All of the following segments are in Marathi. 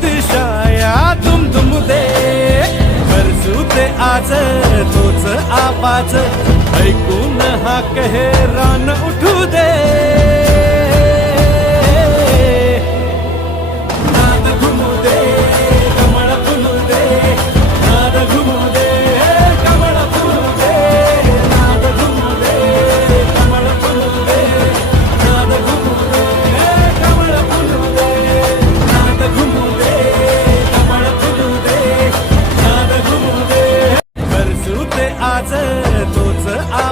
दिशाया तुम तुम दे. करसू ते आज तोच आवाज. ऐकून हा कहे रान उठू दे.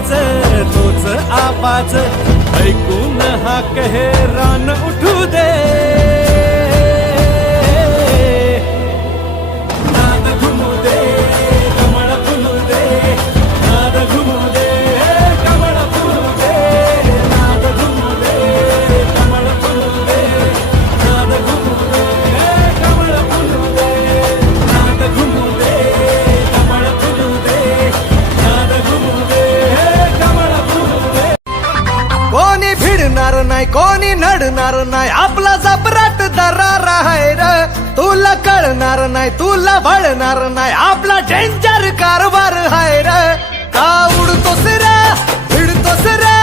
आवाज आज तोच आवाज. ऐकून हा कहे रान उठू दे. कोणी नडणार नाही. आपला जबराट दरार आहे र. तुला कळणार नाही तुला वळणार नाही. आपला डेंजर कारभार आहे र. का उडतो सिरा भिडतो सिरा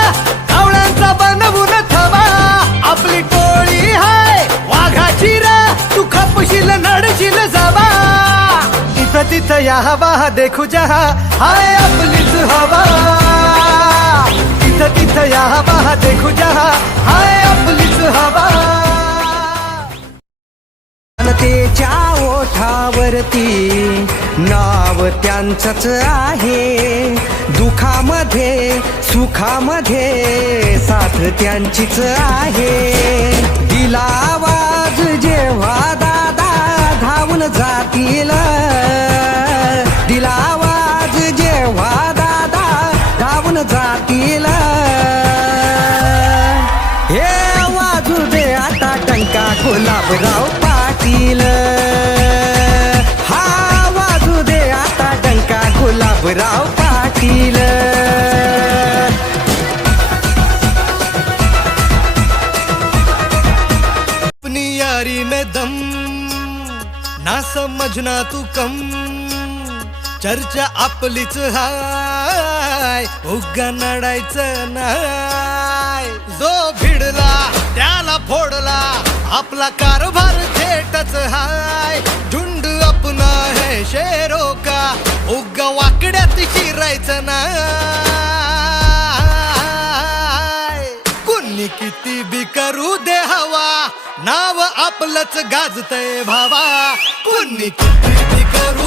कावळ्यांचा बनवून थवा आपली टोळी हाय वाघाची रा. तू खपशील नडशील जावा. तिथं तिथं या हवा देखू जहा. हाय आपलीच हवा. तिथं तिथं या हवा. देखू जहा हाय आपलीच हवा। जनतेच्या ओठावरती नाव त्यांचंच आहे. दुखामध्ये सुखामध्ये साथ त्यांचीच आहे. दिला आवाज जेव्हा दादा धावून जातील गुलाबराव पाटील. हा वाजू दे आता डंका गुलाबराव पाटील. अपनी यारी में दम ना समजना तू कम. चर्चा आपलीच हाय उगा नडायचं नाय जो भिडला त्याला फोडला. आपला कारभार थेटच हाय. झुंड आपण है शेरो का. उग वाकड्यात शिरायचं नाय. कुणी किती बी करू दे हवा. नाव आपलंच गाजतय भावा. कुणी किती बी करू